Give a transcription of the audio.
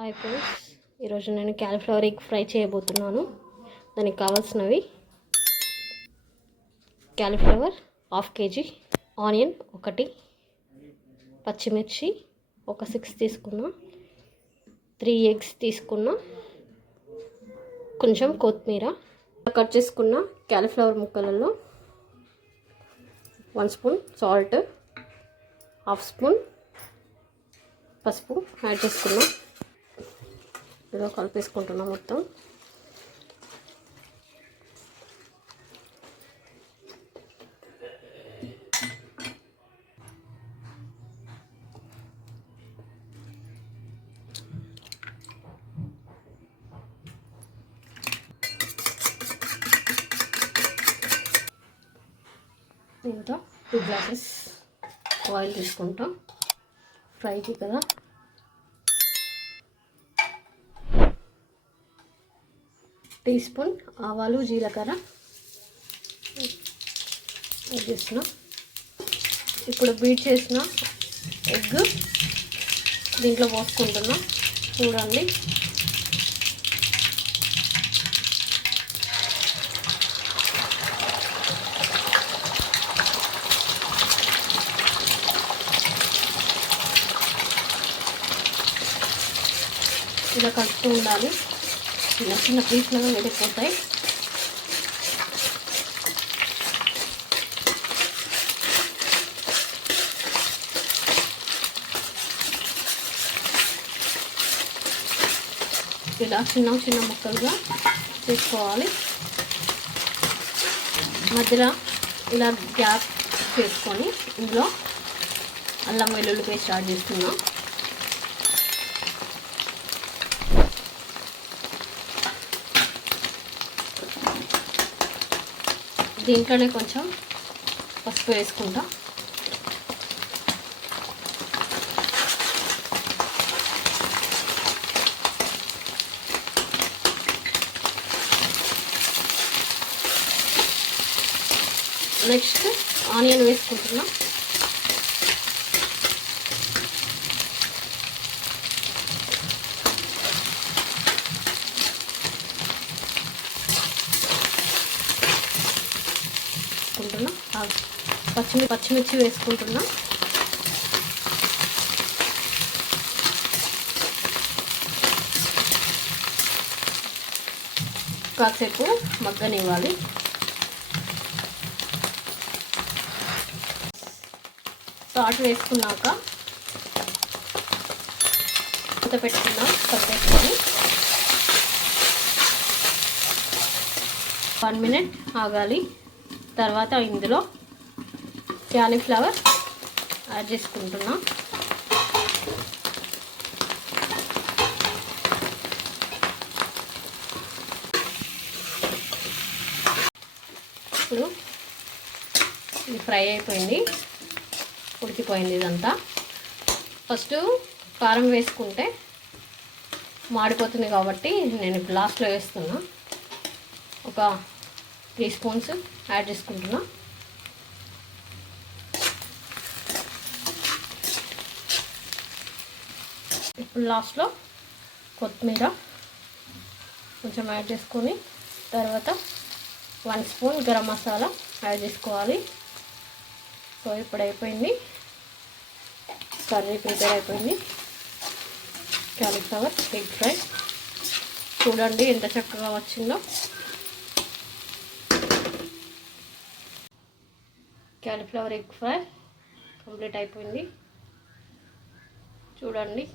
Hi friends, ఈరోజు నేను cauliflower egg fry చేయబోతున్నాను. దానికి కావాల్సినవి క్యాలీఫ్లవర్ 1/2 kg, ఆనియన్ 1, పచ్చిమిర్చి ఒక 6 తీసుకున్నా, 3 ఎగ్స్ తీసుకున్నా, కొంచెం కొత్తిమీర, కట్ చేసుకున్న క్యాలీఫ్లవర్ ముక్కలలో 1 స్పూన్ సాల్ట్, 1/2 స్పూన్ పసుపు యాడ్ చేసుకున్నా. ఇలా కలిపేసుకుంటున్నా మొత్తం. దీంతో 2 గ్లాసెస్ ఆయిల్ తీసుకుంటాం ఫ్రైకి కదా. టీ స్పూన్ ఆవాలు జీలకర్ర వేస్తున్నా. ఇప్పుడు బీట్ చేసిన ఎగ్ దీంట్లో పోసుకుంటున్నా. చూడండి, ఇలా కలుపుతూ ఉండాలి. చిన్న చిన్న పీస్లుగా వేడిపోతాయి. ఇలా చిన్న చిన్న ముక్కలుగా చేసుకోవాలి. మధ్యలో ఇలా గ్యాప్ చేసుకొని ఇందులో అల్లం వెల్లుల్లి పేస్ట్ యాడ్ చేస్తున్నాం. దీంట్లోనే కొంచెం పసుపు వేసుకుంటా. నెక్స్ట్ ఆనియన్ వేసుకుంటున్నా. పచ్చిమిర్చి వేసుకుంటున్నా. కాసేపు మగ్గనివ్వాలి. సాల్ట్ వేసుకున్నాక మూత పెట్టుకున్నాం. కలిపేసుకొని 1 minute ఆగాలి. తర్వాత ఇందులో క్యాలీఫ్లవర్ యాడ్ చేసుకుంటున్నా. ఇప్పుడు ఇది ఫ్రై అయిపోయింది, ఉడికిపోయింది ఇదంతా. ఫస్ట్ కారం వేసుకుంటే మాడిపోతుంది కాబట్టి నేను ఇప్పుడు లాస్ట్లో వేస్తున్నా. ఒక 3 స్పూన్స్ యాడ్ చేసుకుంటున్నా. ఇప్పుడు లాస్ట్లో కొత్తిమీర కొంచెం యాడ్ చేసుకొని తర్వాత 1 స్పూన్ గరం మసాలా యాడ్ చేసుకోవాలి. సో ఇప్పుడు అయిపోయింది, కర్రీ ప్రిపేర్ అయిపోయింది. క్యాలీఫ్లవర్ ఎగ్ ఫ్రై చూడండి ఎంత చక్కగా వచ్చిందో. క్యాలీఫ్లవర్ ఎగ్ ఫ్రై కంప్లీట్ అయిపోయింది. చూడండి.